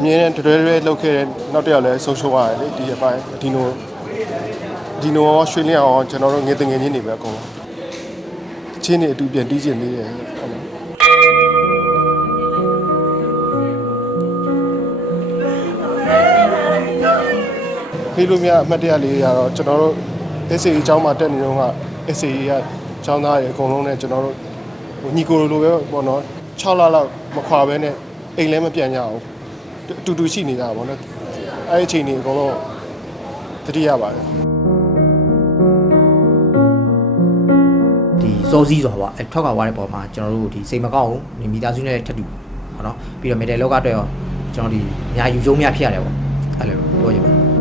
မြဲတမ်းတွဲတွဲလောက်ခဲ့တဲ့နောက်တစ်ယောက်လည်းဆုံးရှုံးရတယ်လေဒီအပိုင်းဒီနိုဒီနိုရောရွှေလင်းအောင်ကျွန်တော်တို့ငယ်တငယ်ချင်းတွေပဲအကုန်လုံးချင်းတွေအတူပြန်တီးကျင်နေတယ်ဟုတ်လားပြီးလို့များအမှတ်တရလေးတွေကတော့ကျွန်တော်တို့ SAE အကြောင်းမှာတက်နေတော့က SAE ကចောင်းသားတွေအကုန်လုံးနဲ့ကျွန်တော်တို့ဟိုညီကိုလိုပဲပေါ့နော်6လလောက်မခွာဘဲနဲ့အိမ်လည်းမပြန်ကြအောင် အတူတူရှိနေတာပေါ့နော်အဲ့ဒီအချိန်တွေအကုန်လုံးတတိရပါတယ်ဒီစောစည်းစွာပေါ့အဲထွက်ကသွားတဲ့ပုံမှာကျွန်တော်တို့ဒီစိတ်မကောင်းဘူးဒီမိသားစုနဲ့ထပ်တူပေါ့နော်ပြီးတော့မေတယ်လောကအတွက်ရောကျွန်တော်ဒီအများယူကျုံးများဖြစ်ရတယ်ပေါ့အဲ့လိုပြောရပါ